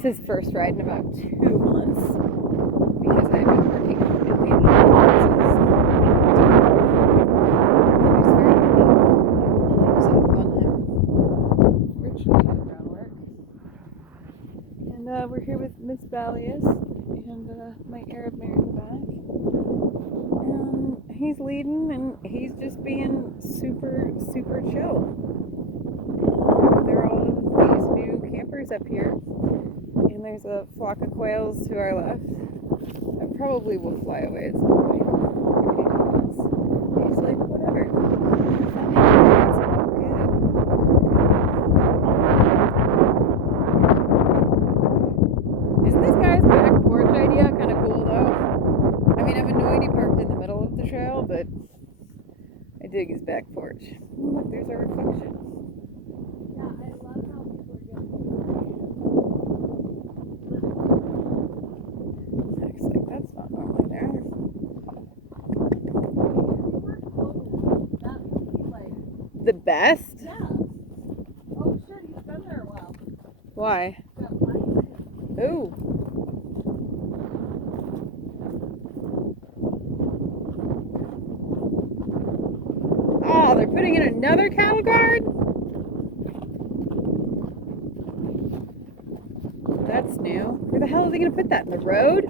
is his first ride in about 2 months because I've been working completely in horses. He's very neat, and I just hopped on him. Originally to ground work. And we're here with Miss Balius and my Arab mare in the back. And he's leading, and he's just being super, super chill. And there are all these new campers up here, and there's a flock of quails to our left. I probably will fly away at some point. He's like, whatever. It's all good. Isn't this guy's back porch idea kind of cool though? I mean, I'm annoyed he parked in the middle of the trail, but I dig his back porch. Look, there's our reflection. Yeah, I love how people are getting Looks like that's not normally there. that would be like, The best? yeah. Oh, sure, he's been there a while. Why? Got plenty. Ooh. Oh, they're putting in another cattle guard? That's new. Where the hell are they going to put that? In the road?